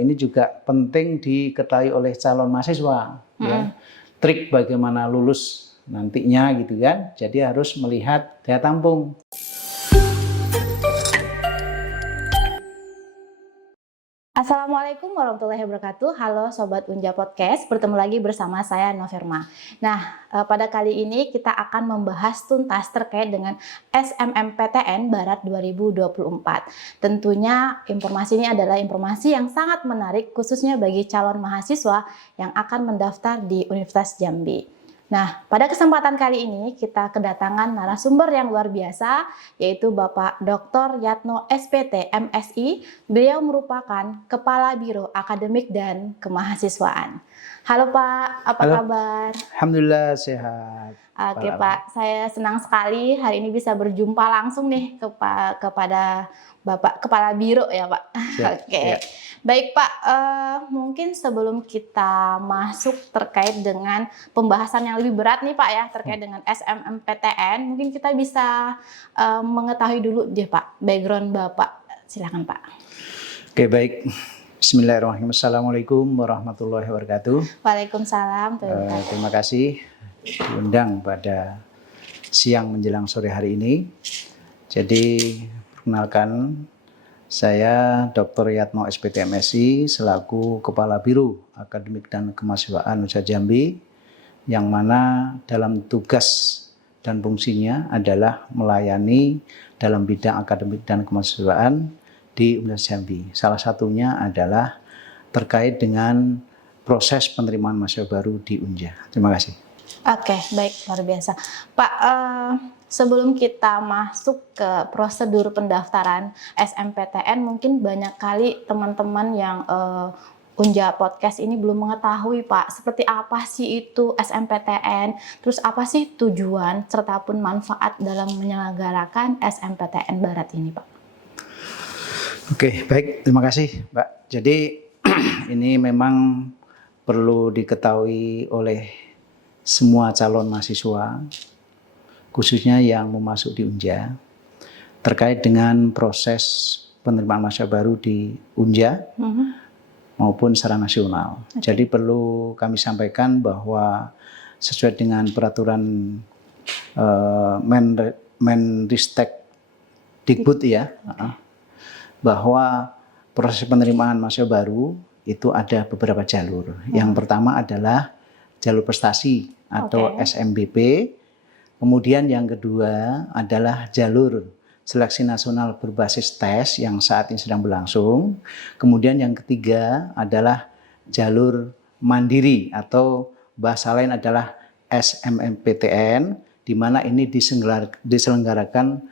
Ini juga penting diketahui oleh calon mahasiswa, ya. Trik bagaimana lulus nantinya gitu kan. Jadi harus melihat daya tampung. Assalamualaikum warahmatullahi wabarakatuh. Halo Sobat Unja Podcast, bertemu lagi bersama saya Noverma. Nah, pada kali ini kita akan membahas tuntas terkait dengan SNMPTN Barat 2024. Tentunya informasi ini adalah informasi yang sangat menarik khususnya bagi calon mahasiswa yang akan mendaftar di Universitas Jambi. Nah, pada kesempatan kali ini kita kedatangan narasumber yang luar biasa, yaitu Bapak Dr. Yatno SPT MSI. Beliau merupakan Kepala Biro Akademik dan Kemahasiswaan. Halo Pak, apa kabar? Alhamdulillah sehat. Oke Pak, saya senang sekali hari ini bisa berjumpa langsung nih kepada Bapak Kepala Biro ya Pak. Oke. Baik Pak, mungkin sebelum kita masuk terkait dengan pembahasan yang lebih berat nih Pak ya, terkait dengan SNMPTN, mungkin kita bisa mengetahui dulu deh Pak, background Bapak. Silakan Pak. Oke, baik. Bismillahirrahmanirrahim. Assalamualaikum warahmatullahi wabarakatuh. Waalaikumsalam. Terima kasih diundang pada siang menjelang sore hari ini. Jadi, perkenalkan, saya Dr. Yatno SPT MSI selaku Kepala Biro Akademik dan Kemahasiswaan Universitas Jambi, yang mana dalam tugas dan fungsinya adalah melayani dalam bidang akademik dan kemahasiswaan di Universitas Jambi. Salah satunya adalah terkait dengan proses penerimaan mahasiswa baru di Unja. Terima kasih. Oke, baik, luar biasa. Pak, sebelum kita masuk ke prosedur pendaftaran SNMPTN, mungkin banyak kali teman-teman yang Unja Podcast ini belum mengetahui Pak, seperti apa sih itu SNMPTN, terus apa sih tujuan serta pun manfaat dalam menyelenggarakan SNMPTN Barat ini Pak? Oke, baik, terima kasih Mbak. Jadi ini memang perlu diketahui oleh semua calon mahasiswa, khususnya yang mau masuk di Unja, terkait dengan proses penerimaan mahasiswa baru di Unja maupun secara nasional. Jadi perlu kami sampaikan bahwa sesuai dengan peraturan Menristek Dikbud ya, bahwa proses penerimaan mahasiswa baru itu ada beberapa jalur. Yang pertama adalah jalur prestasi atau SNMBP. Kemudian yang kedua adalah jalur seleksi nasional berbasis tes yang saat ini sedang berlangsung. Kemudian yang ketiga adalah jalur mandiri atau bahasa lain adalah SNMPTN, di mana ini diselenggarakan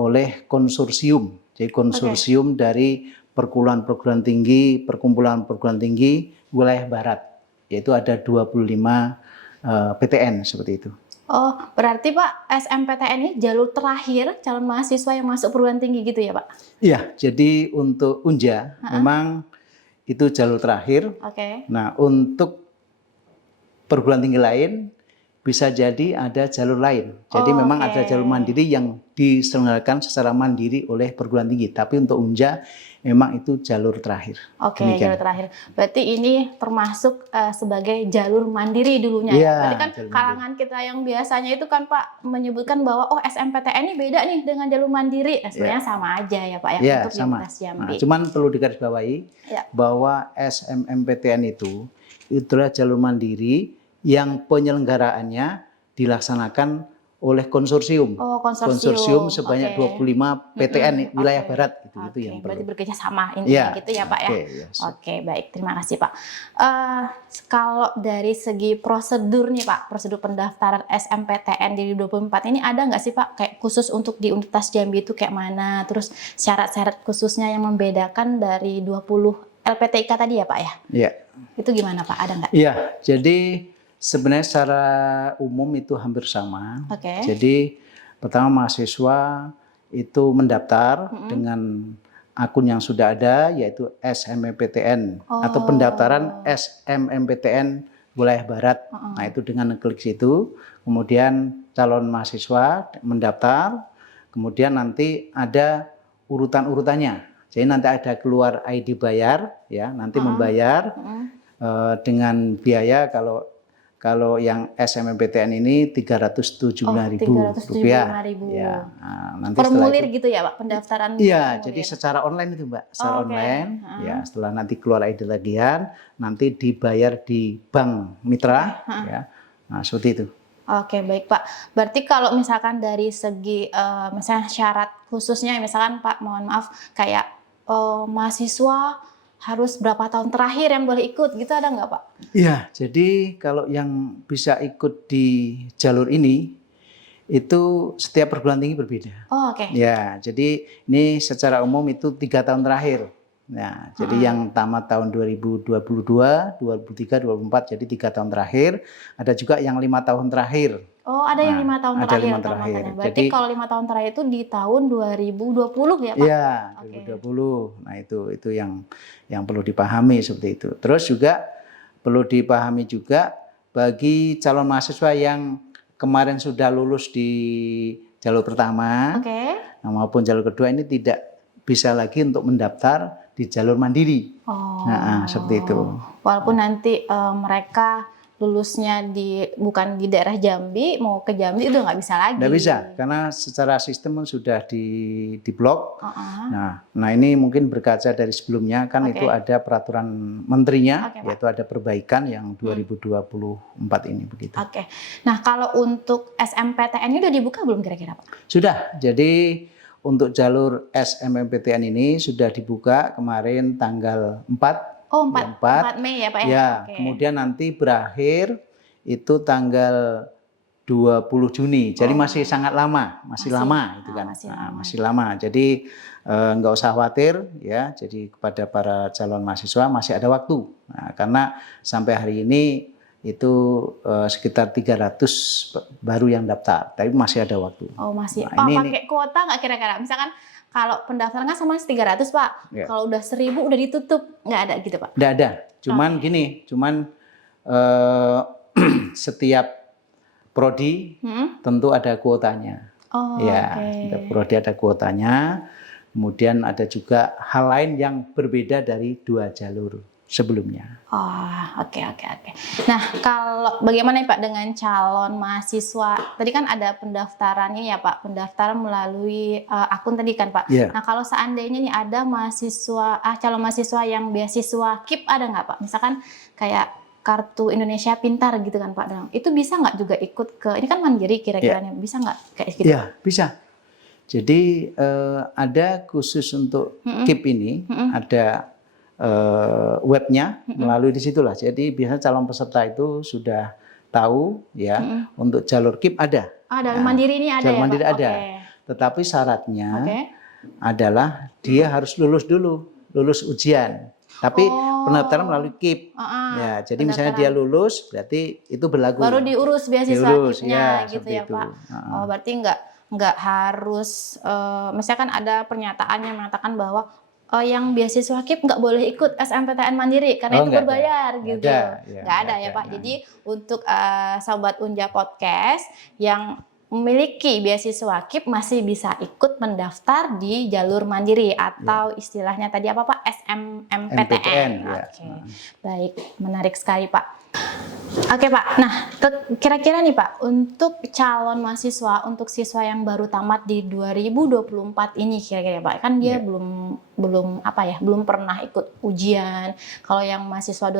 oleh konsorsium. Jadi konsorsium dari perkumpulan perguruan tinggi wilayah barat, yaitu ada 25 PTN seperti itu. Oh, berarti Pak, SNMPTN ini jalur terakhir calon mahasiswa yang masuk perguruan tinggi gitu ya Pak? Iya, jadi untuk Unja memang itu jalur terakhir. Nah, untuk perguruan tinggi lain bisa jadi ada jalur lain. Jadi memang ada jalur mandiri yang diselenggarakan secara mandiri oleh perguruan tinggi. Tapi untuk Unja memang itu jalur terakhir. Jalur terakhir. Berarti ini termasuk sebagai jalur mandiri dulunya ya. Berarti kan kalangan kita yang biasanya itu kan Pak menyebutkan bahwa SNMPTN ini beda nih dengan jalur mandiri. Sebenarnya sama aja ya Pak ya, untuk sama. Universitas Jambi. Cuman perlu digarisbawahi bahwa SNMPTN itu adalah jalur mandiri yang penyelenggaraannya dilaksanakan oleh konsorsium. Konsorsium sebanyak 25 PTN wilayah barat itu yang perlu. Berarti bekerja sama ini gitu ya Pak ya. Oke, baik, terima kasih Pak. Kalau dari segi prosedur nih Pak, prosedur pendaftaran SNMPTN di 2024 ini ada nggak sih Pak kayak khusus untuk di Universitas Jambi itu kayak mana? Terus syarat-syarat khususnya yang membedakan dari 20 LPTIK tadi ya Pak ya? Iya. Itu gimana Pak? Ada nggak? Iya, jadi sebenarnya secara umum itu hampir sama. Jadi pertama mahasiswa itu mendaftar dengan akun yang sudah ada, yaitu SNMPTN atau pendaftaran SNMPTN wilayah barat. Nah itu dengan klik situ, kemudian calon mahasiswa mendaftar, kemudian nanti ada urutan-urutannya. Jadi nanti ada keluar ID bayar, ya, nanti membayar dengan biaya kalau yang SMMPTN ini Rp375.000. Ya, nanti formulir itu, gitu ya Pak, pendaftaran? Iya, jadi secara online itu Mbak, secara online. Ya, setelah nanti keluar ID tagihan, nanti dibayar di bank mitra, ya. Nah, seperti itu. Oke, baik Pak. Berarti kalau misalkan dari segi misalnya syarat khususnya, misalkan Pak, mohon maaf, kayak mahasiswa harus berapa tahun terakhir yang boleh ikut, gitu ada nggak Pak? Iya, jadi kalau yang bisa ikut di jalur ini, itu setiap perguruan tinggi berbeda. Oh, oke. Ya, jadi ini secara umum itu 3 tahun terakhir. Nah, jadi yang tamat tahun 2022, 2023, 2024, jadi 3 tahun terakhir. Ada juga yang 5 tahun terakhir. Oh, ada yang 5 tahun ada terakhir. 5 terakhir. Berarti Jadi kalau 5 tahun terakhir itu di tahun 2020 ya Pak? Iya, 2020. Nah, itu yang perlu dipahami seperti itu. Terus juga perlu dipahami juga bagi calon mahasiswa yang kemarin sudah lulus di jalur pertama, maupun jalur kedua ini tidak bisa lagi untuk mendaftar di jalur mandiri. Nah, seperti itu. Walaupun nanti mereka lulusnya bukan di daerah Jambi, mau ke Jambi itu nggak bisa lagi. Nggak bisa, karena secara sistem sudah di blok. Nah ini mungkin berkaca dari sebelumnya, kan itu ada peraturan menterinya, yaitu ada perbaikan yang 2024 ini begitu. Nah kalau untuk SMPTN ini udah dibuka belum kira-kira Pak? Sudah, jadi untuk jalur SMMPTN ini sudah dibuka kemarin tanggal 4. 4 Mei ya Pak ya? Ya, kemudian nanti berakhir itu tanggal 20 Juni. Jadi masih sangat lama, masih lama itu kan. Masih lama. Jadi nggak usah khawatir ya. Jadi kepada para calon mahasiswa masih ada waktu. Nah, karena sampai hari ini itu sekitar 300 baru yang daftar, tapi masih ada waktu. Oh masih. Nah, pakai kuota nggak kira-kira? Misalkan kalau pendaftaran kan sama 300 Pak, kalau udah 1000 udah ditutup, nggak ada gitu Pak? Nggak ada, cuman gini, setiap prodi tentu ada kuotanya. Setiap prodi ada kuotanya, kemudian ada juga hal lain yang berbeda dari 2 jalur sebelumnya. Oke. Nah, kalau bagaimana Pak dengan calon mahasiswa? Tadi kan ada pendaftarannya ya Pak, pendaftaran melalui akun tadi kan Pak. Nah, kalau seandainya nih ada calon mahasiswa yang beasiswa KIP ada nggak Pak? Misalkan kayak kartu Indonesia Pintar gitu kan Pak. Itu bisa nggak juga ikut ke, ini kan mandiri kira-kiranya, bisa nggak kayak gitu? Ya, bisa. Jadi ada khusus untuk KIP ini, ada webnya, melalui disitulah. Jadi biasanya calon peserta itu sudah tahu ya, untuk jalur KIP ada. Jalur mandiri ini ada jalur ya mandiri Pak? ada. Tetapi syaratnya adalah dia harus lulus dulu, lulus ujian. Tapi pendaftaran melalui KIP. Ya, jadi misalnya dia lulus, berarti itu berlaku. Baru diurus beasiswa KIP-nya gitu ya itu. Pak. Berarti nggak harus, misalkan ada pernyataan yang mengatakan bahwa yang beasiswa KIP nggak boleh ikut SMPTN mandiri karena itu berbayar gitu. Nggak ada ya Pak. Jadi untuk Sobat Unja Podcast yang memiliki beasiswa KIP masih bisa ikut mendaftar di jalur mandiri atau istilahnya tadi apa Pak? SMMPTN. Baik, menarik sekali Pak. Oke Pak, nah kira-kira nih Pak, untuk calon mahasiswa, untuk siswa yang baru tamat di 2024 ini kira-kira Pak, kan dia belum pernah ikut ujian. Kalau yang mahasiswa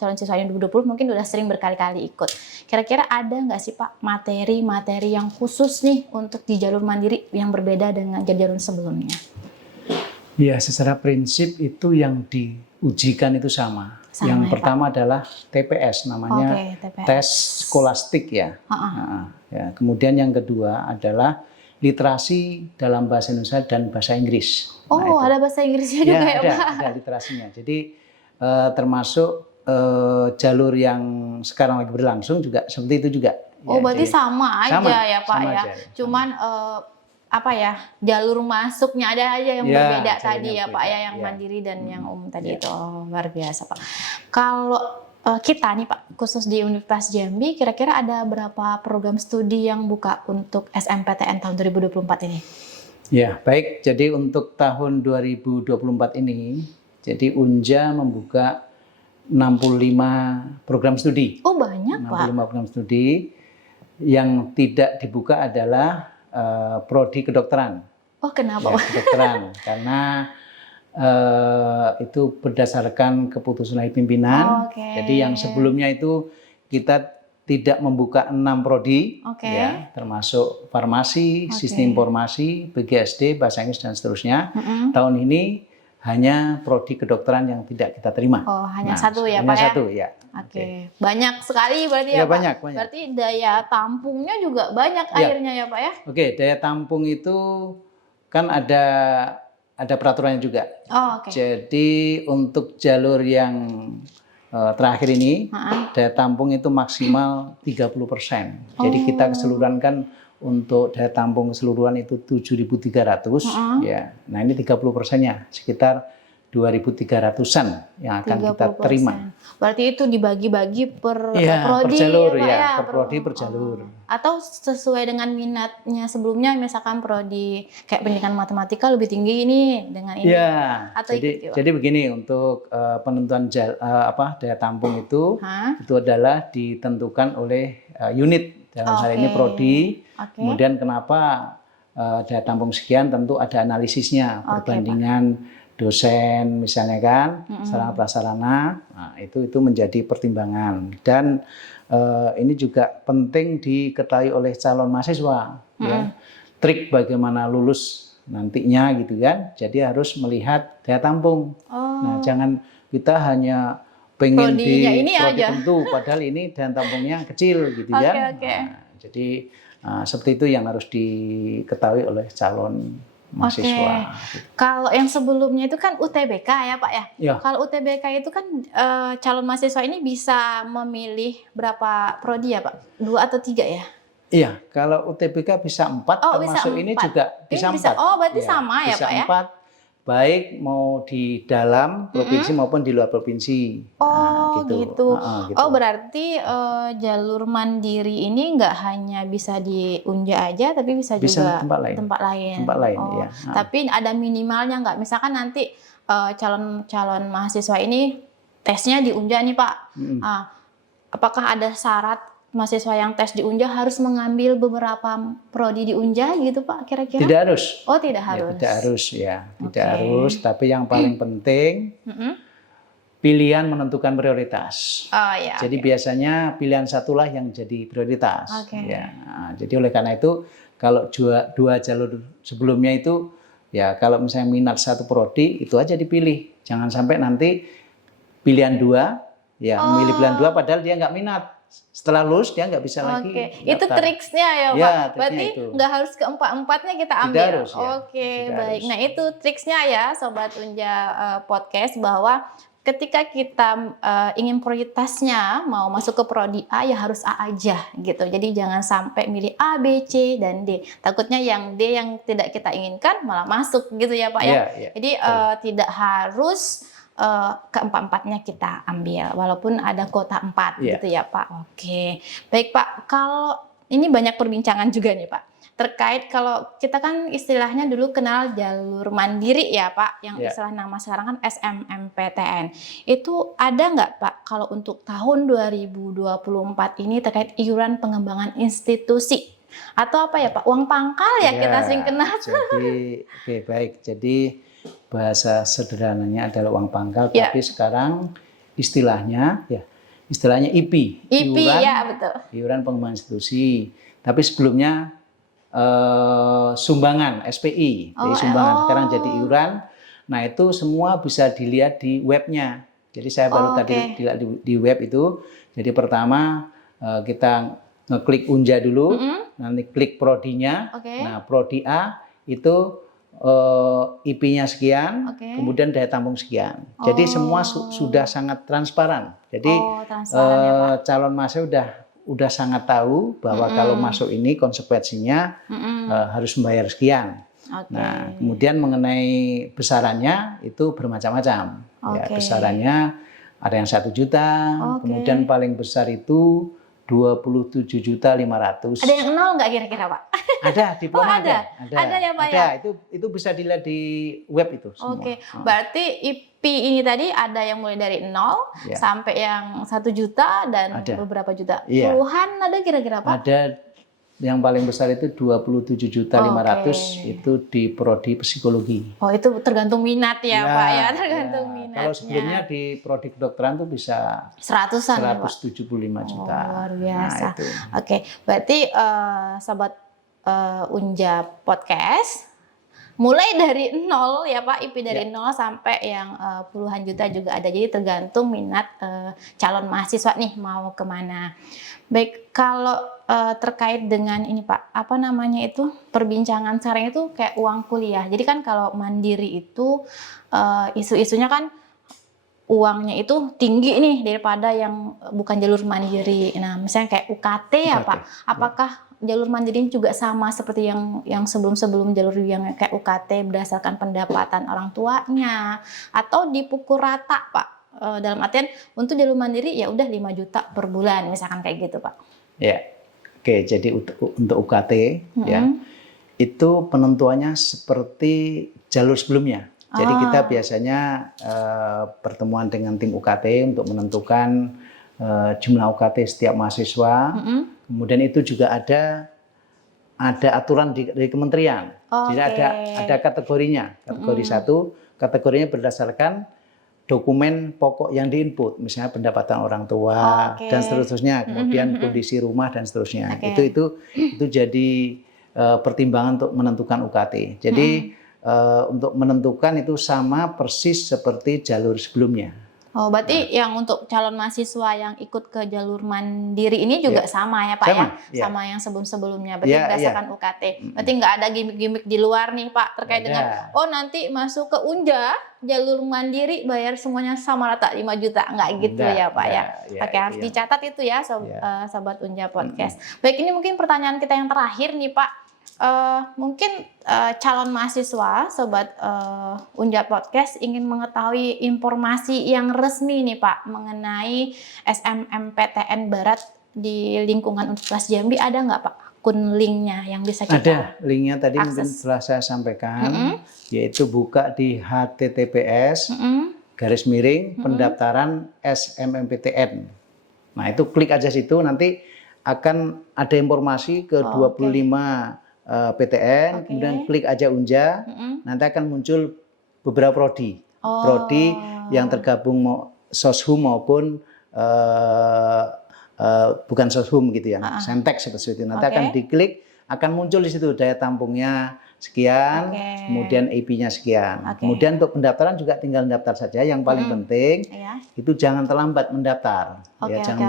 calon siswa yang 2020 mungkin udah sering berkali-kali ikut. Kira-kira ada nggak sih Pak materi-materi yang khusus nih untuk di jalur mandiri yang berbeda dengan jalur sebelumnya? Ya, secara prinsip itu yang diujikan itu sama. Yang pertama adalah TPS, namanya tes skolastik ya. Ya. Kemudian yang kedua adalah literasi dalam bahasa Indonesia dan bahasa Inggris. Ada bahasa Inggrisnya juga ya Pak? Ada literasinya. Jadi termasuk jalur yang sekarang lagi berlangsung juga seperti itu juga. Berarti sama aja ya Pak ya. Cuman jalur masuknya ada aja yang berbeda tadi ya Pak ya, yang mandiri dan yang umum tadi itu. Luar biasa Pak. Kalau kita nih Pak, khusus di Universitas Jambi, kira-kira ada berapa program studi yang buka untuk SMPTN tahun 2024 ini? Ya, baik. Jadi untuk tahun 2024 ini, jadi Unja membuka 65 program studi. Oh banyak 65 Pak. program studi. Yang tidak dibuka adalah prodi kedokteran. Oh kenapa Ya, Pak? kedokteran. Karena itu berdasarkan keputusan dari pimpinan. Oke. Jadi yang sebelumnya itu kita tidak membuka 6 prodi, Oke. ya, termasuk farmasi, Oke. sistem informasi, BGSD, bahasa Inggris dan seterusnya. Mm-mm. Tahun ini hanya prodi kedokteran yang tidak kita terima. Oh hanya Nah, satu ya hanya Pak ya? satu ya. Oke. Banyak sekali berarti ya Ya, Pak? banyak. Berarti daya tampungnya juga banyak Ya. akhirnya ya Pak ya? Oke, daya tampung itu kan ada peraturannya juga. Oh oke. Jadi untuk jalur yang terakhir ini, daya tampung itu maksimal 30%. Jadi kita keseluruhan kan untuk daya tampung keseluruhan itu 7.300, ya. Nah ini 30%-nya sekitar 2.300-an yang akan kita terima. Berarti itu dibagi-bagi per Ya, prodi per jalur ya, Pak, ya, per prodi per jalur. Atau sesuai dengan minatnya sebelumnya, misalkan prodi kayak pendidikan matematika lebih tinggi ini dengan ini. Ya, atau jadi begini untuk penentuan daya tampung itu adalah ditentukan oleh unit dalam hal ini prodi. Kemudian kenapa daya tampung sekian, tentu ada analisisnya, perbandingan dosen misalnya kan, sarana prasarana, nah, itu menjadi pertimbangan. Dan ini juga penting diketahui oleh calon mahasiswa, ya. Trik bagaimana lulus nantinya gitu kan. Jadi harus melihat daya tampung. Nah, jangan kita hanya pengen di prodi tertentu, padahal ini daya tampungnya kecil gitu ya. Nah, jadi seperti itu yang harus diketahui oleh calon mahasiswa. Kalau yang sebelumnya itu kan UTBK ya Pak ya? Ya. Kalau UTBK itu kan calon mahasiswa ini bisa memilih berapa prodi ya Pak? 2 atau 3 ya? Iya, kalau UTBK bisa 4, termasuk bisa ini 4. juga bisa 4. Oh berarti ya, sama ya bisa Pak ya? 4, baik mau di dalam provinsi maupun di luar provinsi. Oh gitu. Gitu. Oh berarti jalur mandiri ini nggak hanya bisa di Unja aja, tapi bisa juga tempat lain. Ya. Tapi ada minimalnya nggak? Misalkan nanti calon mahasiswa ini tesnya di Unja nih Pak. Apakah ada syarat mahasiswa yang tes di Unja harus mengambil beberapa prodi di Unja gitu Pak kira-kira? Tidak harus. Oh tidak harus. Ya, tidak harus ya, tidak harus. Tapi yang paling penting pilihan menentukan prioritas. Ya, jadi biasanya pilihan satulah yang jadi prioritas. Ya, nah, jadi oleh karena itu kalau dua jalur sebelumnya itu ya kalau misalnya minat satu prodi itu aja dipilih. Jangan sampai nanti pilihan 2 ya memilih pilihan 2 padahal dia nggak minat. Setelah lulus dia nggak bisa lagi. Itu triksnya ya Pak. Ya, berarti nggak harus keempat-empatnya kita ambil. Tidak harus, ya. Baik. Nah itu triksnya ya Sobat Unja Podcast, bahwa ketika kita ingin prioritasnya mau masuk ke prodi A ya harus A aja gitu. Jadi jangan sampai milih A, B, C dan D. Takutnya yang D yang tidak kita inginkan malah masuk gitu ya Pak ya. Jadi tidak harus keempat-empatnya kita ambil walaupun ada kuota 4 gitu ya Pak. Oke. Baik Pak, kalau ini banyak perbincangan juga nih Pak. Terkait kalau kita kan istilahnya dulu kenal jalur mandiri ya Pak, yang istilah nama sekarang kan SNMPTN. Itu ada nggak Pak kalau untuk tahun 2024 ini terkait iuran pengembangan institusi? Atau apa ya Pak, uang pangkal ya kita sering kenal. Jadi, baik. Jadi bahasa sederhananya adalah uang pangkal, tapi sekarang istilahnya IP, iuran, ya betul. Iuran pengembangan institusi. Tapi sebelumnya sumbangan SPI, jadi sumbangan sekarang jadi iuran. Nah itu semua bisa dilihat di webnya. Jadi saya baru tadi dilihat di web itu. Jadi pertama kita ngeklik Unja dulu, nanti klik prodinya. Nah prodi A itu IP-nya sekian, kemudian daya tampung sekian. Jadi semua sudah sangat transparan. Jadi calon mahasiswa udah sangat tahu bahwa kalau masuk ini konsekuensinya harus membayar sekian. Nah, kemudian mengenai besarannya itu bermacam-macam. Ya, besarannya ada yang 1 juta, kemudian paling besar itu 27.500.000. Ada yang nol nggak kira-kira Pak? Ada diploma ada. Ada ya Pak ada. ya? Itu bisa dilihat di web itu semua. Oke, berarti IP ini tadi ada yang mulai dari 0 Ya. sampai yang 1 juta dan Ada. beberapa juta. Iya. Puluhan ada kira-kira Pak? Ada yang paling besar itu 27.500.000 Oke. itu di prodi psikologi. Oh itu tergantung minat ya, Pak ya, tergantung ya. minatnya. Kalau sebelumnya di prodi kedokteran tuh bisa 100-an ya Pak? 175 juta. Oh, luar biasa. Nah, itu. Oke, berarti Sobat Unja Podcast mulai dari 0 ya Pak, IP dari 0 sampai yang puluhan juta juga ada. Jadi tergantung minat calon mahasiswa nih mau kemana. Baik, kalau terkait dengan ini Pak, apa namanya itu perbincangan sekarang itu kayak uang kuliah. Jadi kan kalau mandiri itu isu-isunya kan uangnya itu tinggi nih daripada yang bukan jalur mandiri. Nah, misalnya kayak UKT ya UKT, Pak, apakah jalur mandiri ini juga sama seperti yang sebelum-sebelum jalur yang kayak UKT berdasarkan pendapatan orang tuanya atau dipukul rata Pak? Dalam artian untuk jalur mandiri ya udah 5 juta per bulan misalkan kayak gitu Pak. Ya. Oke, jadi untuk UKT ya. Itu penentuannya seperti jalur sebelumnya. Jadi kita biasanya pertemuan dengan tim UKT untuk menentukan jumlah UKT setiap mahasiswa. Kemudian itu juga ada aturan dari kementerian. Jadi ada kategorinya. Kategori 1, kategorinya berdasarkan dokumen pokok yang diinput, misalnya pendapatan orang tua dan seterusnya, kemudian kondisi rumah dan seterusnya. Itu jadi pertimbangan untuk menentukan UKT. Jadi untuk menentukan itu sama persis seperti jalur sebelumnya. Oh, berarti yang untuk calon mahasiswa yang ikut ke jalur mandiri ini juga sama ya Pak sama yang sebelum-sebelumnya, berarti berdasarkan UKT. Berarti nggak ada gimmick-gimmick di luar nih Pak terkait dengan nanti masuk ke Unja jalur mandiri bayar semuanya sama rata 5 juta, nggak gitu ya Pak ya. Oke, harus dicatat itu ya Sobat Unja Podcast. Baik, ini mungkin pertanyaan kita yang terakhir nih Pak. Mungkin calon mahasiswa Sobat Unja Podcast ingin mengetahui informasi yang resmi nih Pak mengenai SMMPTN Barat di lingkungan Universitas Jambi, ada nggak Pak akun linknya yang bisa kita Ada linknya tadi akses? Mungkin telah saya sampaikan, yaitu buka di https pendaftaran SMMPTN. Nah itu klik aja situ, nanti akan ada informasi ke 25 PTN, kemudian klik aja Unja, nanti akan muncul beberapa prodi, prodi yang tergabung Soshum maupun bukan Soshum gitu ya, Sentek seperti itu. Nanti akan diklik, akan muncul di situ daya tampungnya sekian, kemudian IP-nya sekian. Kemudian untuk pendaftaran juga tinggal daftar saja. Yang paling penting itu jangan terlambat mendaftar, jangan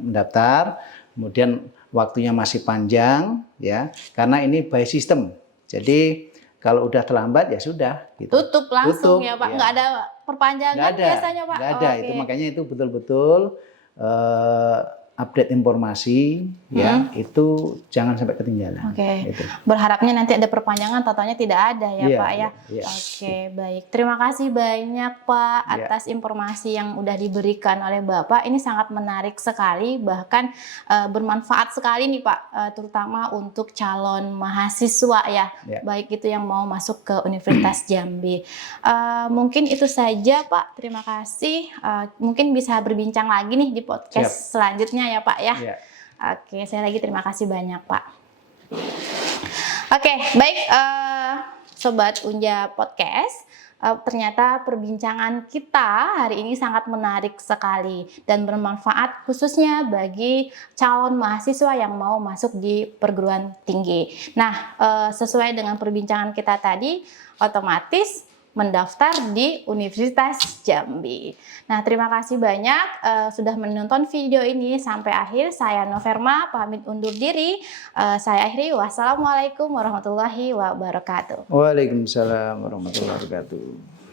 mendaftar. Kemudian waktunya masih panjang ya, karena ini by system. Jadi kalau udah terlambat ya sudah. Gitu. Tutup langsung ya Pak, nggak ada perpanjangan biasanya Pak. Nggak ada, itu makanya itu betul-betul update informasi ya, itu jangan sampai ketinggalan. Gitu. Berharapnya nanti ada perpanjangan, totalnya tidak ada ya Pak ya. Iya. Oke, baik. Terima kasih banyak Pak atas informasi yang udah diberikan oleh Bapak. Ini sangat menarik sekali, bahkan bermanfaat sekali nih Pak, terutama untuk calon mahasiswa ya. Baik itu yang mau masuk ke Universitas Jambi. Mungkin itu saja Pak. Terima kasih. Mungkin bisa berbincang lagi nih di podcast selanjutnya ya Pak ya. Oke, saya lagi terima kasih banyak Pak. Oke, baik Sobat Unja Podcast. Ternyata perbincangan kita hari ini sangat menarik sekali dan bermanfaat khususnya bagi calon mahasiswa yang mau masuk di perguruan tinggi. Nah, sesuai dengan perbincangan kita tadi, otomatis mendaftar di Universitas Jambi. Nah, terima kasih banyak sudah menonton video ini sampai akhir. Saya Noverma pamit undur diri. Saya akhiri. Wassalamualaikum warahmatullahi wabarakatuh. Waalaikumsalam warahmatullahi wabarakatuh.